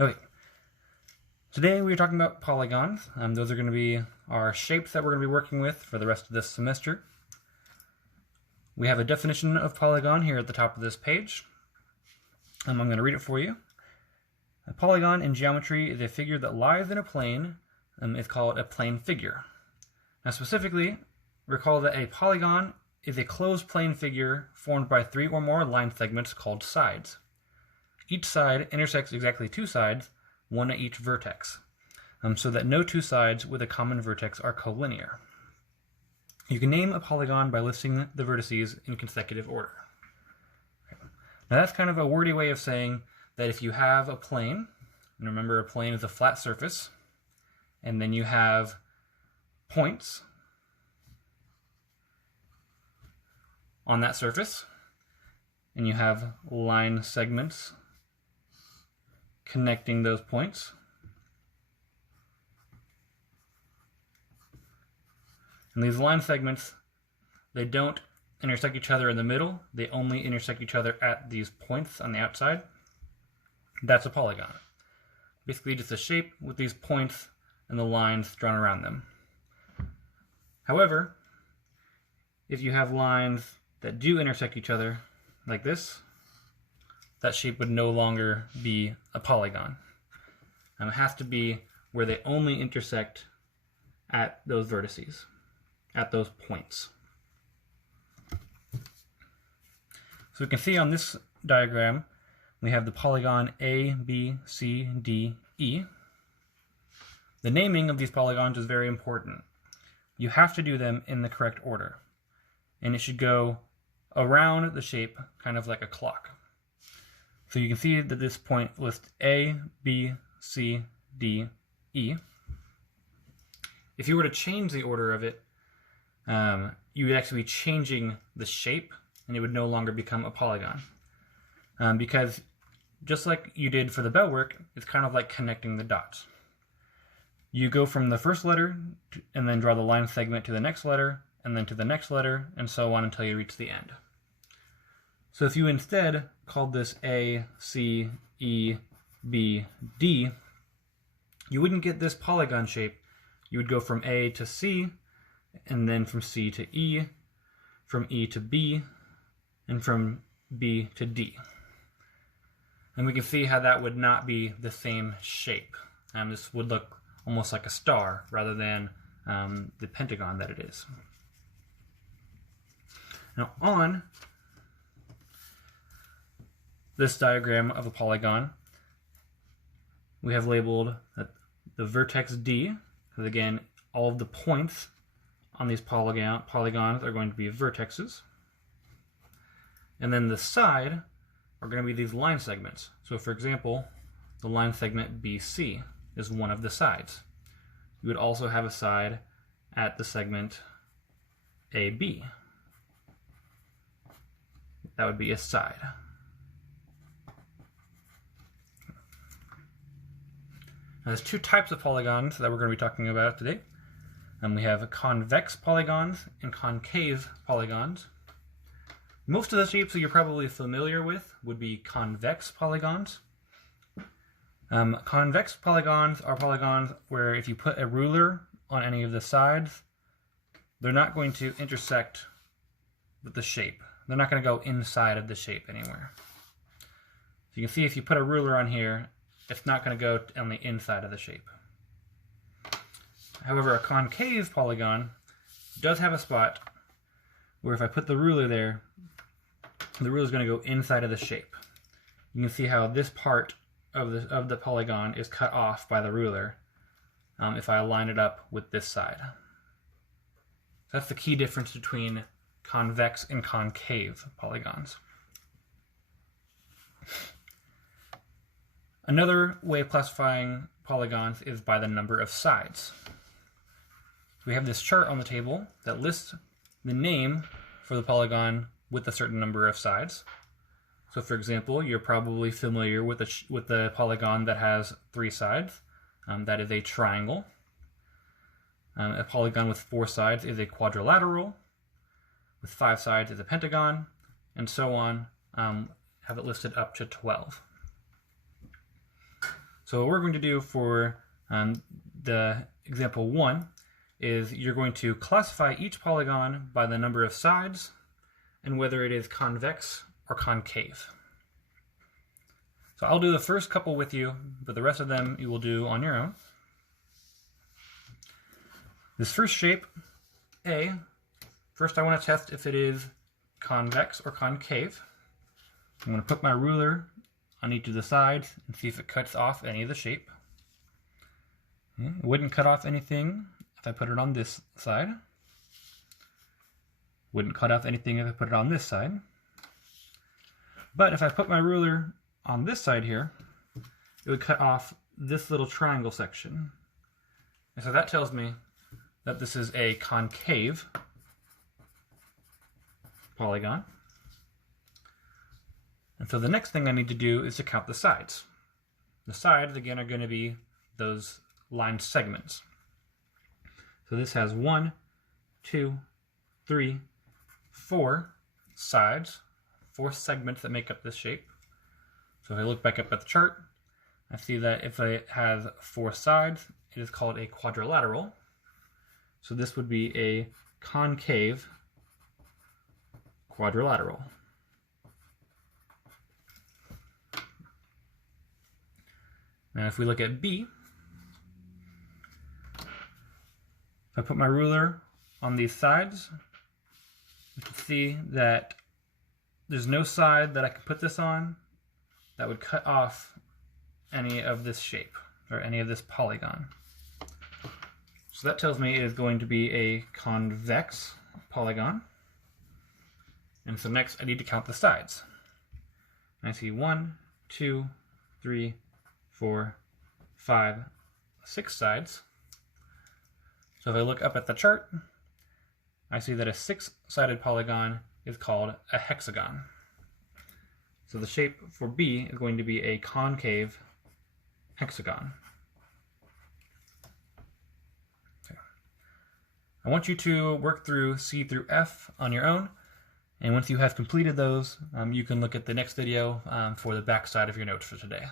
Okay, today we're talking about polygons. Those are going to be our shapes that we're going to be working with for the rest of this semester. We have a definition of polygon here at the top of this page. I'm going to read it for you. A polygon in geometry is a figure that lies in a plane. It's called a plane figure. Now specifically, recall that a polygon is a closed plane figure formed by 3 or more line segments called sides. Each side intersects exactly 2 sides, one at each vertex, so that no 2 sides with a common vertex are collinear. You can name a polygon by listing the vertices in consecutive order. Now that's kind of a wordy way of saying that if you have a plane, and remember a plane is a flat surface, and then you have points on that surface, and you have line segments connecting those points. And these line segments, they don't intersect each other in the middle, they only intersect each other at these points on the outside. That's a polygon. Basically just a shape with these points and the lines drawn around them. However, if you have lines that do intersect each other, like this, that shape would no longer be a polygon. It has to be where they only intersect at those vertices, at those points. So we can see on this diagram, we have the polygon A, B, C, D, E. The naming of these polygons is very important. You have to do them in the correct order. And it should go around the shape, kind of like a clock. So you can see that this point lists A, B, C, D, E. If you were to change the order of it, you would actually be changing the shape, and it would no longer become a polygon. Because just like you did for the bell work, it's kind of like connecting the dots. You go from the first letter, and then draw the line segment to the next letter, and then to the next letter, and so on until you reach the end. So if you instead called this A, C, E, B, D, you wouldn't get this polygon shape. You would go from A to C, and then from C to E, from E to B, and from B to D. And we can see how that would not be the same shape. This would look almost like a star rather than the pentagon that it is. Now on this diagram of a polygon, we have labeled the vertex D, because again, all of the points on these polygons are going to be vertexes. And then the side are going to be these line segments. So for example, the line segment BC is one of the sides. You would also have a side at the segment AB. That would be a side. Now, there's 2 types of polygons that we're going to be talking about today. We have convex polygons and concave polygons. Most of the shapes that you're probably familiar with would be convex polygons. Convex polygons are polygons where if you put a ruler on any of the sides, they're not going to intersect with the shape. They're not going to go inside of the shape anywhere. So you can see if you put a ruler on here, it's not going to go on the inside of the shape. However, a concave polygon does have a spot where if I put the ruler there, the ruler is going to go inside of the shape. You can see how this part of the polygon is cut off by the ruler if I line it up with this side. That's the key difference between convex and concave polygons. Another way of classifying polygons is by the number of sides. We have this chart on the table that lists the name for the polygon with a certain number of sides. So for example, you're probably familiar with the polygon that has 3 sides. That is a triangle. A polygon with 4 sides is a quadrilateral. With 5 sides is a pentagon, and so on. Have it listed up to 12. So what we're going to do for the example 1 is you're going to classify each polygon by the number of sides and whether it is convex or concave. So I'll do the first couple with you, but the rest of them you will do on your own. This first shape, A, first I want to test if it is convex or concave. I'm going to put my ruler on each of the sides and see if it cuts off any of the shape. It wouldn't cut off anything if I put it on this side. Wouldn't cut off anything if I put it on this side. But if I put my ruler on this side here, it would cut off this little triangle section. And so that tells me that this is a concave polygon. And so the next thing I need to do is to count the sides. The sides, again, are going to be those line segments. So this has 1, 2, 3, 4 sides, 4 segments that make up this shape. So if I look back up at the chart, I see that if it has 4 sides, it is called a quadrilateral. So this would be a concave quadrilateral. Now if we look at B, if I put my ruler on these sides, you can see that there's no side that I can put this on that would cut off any of this shape or any of this polygon. So that tells me it is going to be a convex polygon. And so next I need to count the sides. And I see 1, 2, 3, 4, 5, 6 sides. So if I look up at the chart, I see that a 6-sided polygon is called a hexagon. So the shape for B is going to be a concave hexagon. Okay. I want you to work through C through F on your own, and once you have completed those, you can look at the next video for the back side of your notes for today.